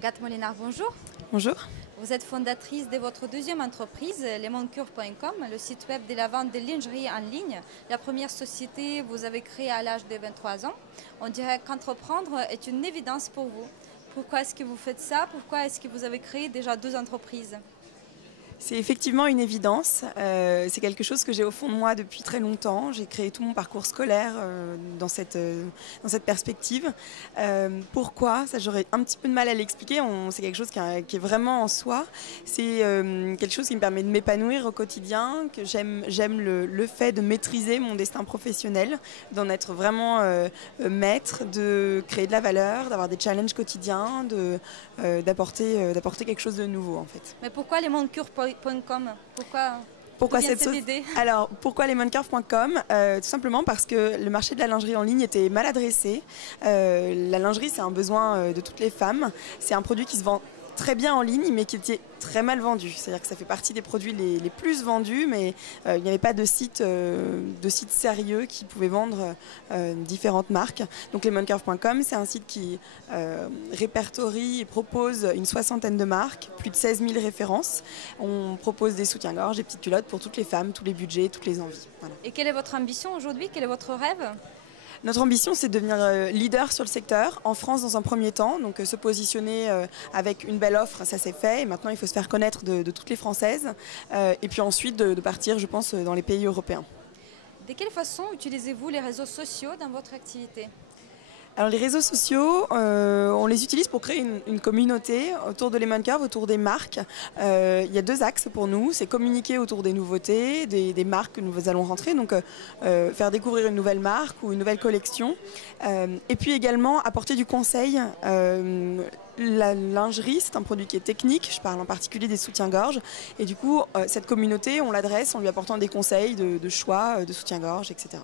Agathe Molinard, bonjour. Bonjour. Vous êtes fondatrice de votre deuxième entreprise, lemoncure.com, le site web de la vente de lingerie en ligne. La première société, vous avez créée à l'âge de 23 ans. On dirait qu'entreprendre est une évidence pour vous. Pourquoi est-ce que vous faites ça? Pourquoi est-ce que vous avez créé déjà deux entreprises? C'est effectivement une évidence. C'est quelque chose que j'ai au fond de moi depuis très longtemps. J'ai créé tout mon parcours scolaire dans cette perspective. Pourquoi? Ça, j'aurais un petit peu de mal à l'expliquer. C'est quelque chose qui est vraiment en soi. C'est quelque chose qui me permet de m'épanouir au quotidien, que j'aime le fait de maîtriser mon destin professionnel, d'en être vraiment maître, de créer de la valeur, d'avoir des challenges quotidiens, d'apporter quelque chose de nouveau en fait. Mais pourquoi lemoncure.com? Pourquoi cette idée? Alors, pourquoi lemoncure.com? Tout simplement parce que le marché de la lingerie en ligne était mal adressé. La lingerie, c'est un besoin de toutes les femmes. C'est un produit qui se vend très bien en ligne, mais qui était très mal vendu. C'est-à-dire que ça fait partie des produits les plus vendus, mais il n'y avait pas de site sérieux qui pouvait vendre différentes marques. Donc lemoncure.com, c'est un site qui répertorie et propose une soixantaine de marques, plus de 16 000 références. On propose des soutiens-gorge, des petites culottes pour toutes les femmes, tous les budgets, toutes les envies. Voilà. Et quelle est votre ambition aujourd'hui? Quel est votre rêve? Notre ambition, c'est de devenir leader sur le secteur, en France dans un premier temps, donc se positionner avec une belle offre, ça c'est fait, et maintenant il faut se faire connaître de toutes les Françaises, et puis ensuite de partir, je pense, dans les pays européens. De quelle façon utilisez-vous les réseaux sociaux dans votre activité? Alors les réseaux sociaux, on les utilise pour créer une communauté autour de lemoncure, autour des marques. Il y a deux axes pour nous, c'est communiquer autour des nouveautés, des marques que nous allons rentrer, donc faire découvrir une nouvelle marque ou une nouvelle collection. Et puis également apporter du conseil. La lingerie, c'est un produit qui est technique, je parle en particulier des soutiens-gorge. Et du coup, cette communauté, on l'adresse en lui apportant des conseils de choix, de soutiens-gorge, etc.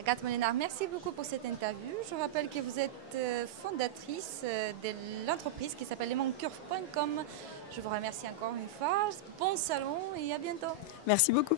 Agathe Molinard, merci beaucoup pour cette interview. Je rappelle que vous êtes fondatrice de l'entreprise qui s'appelle lemoncure.com. Je vous remercie encore une fois. Bon salon et à bientôt. Merci beaucoup.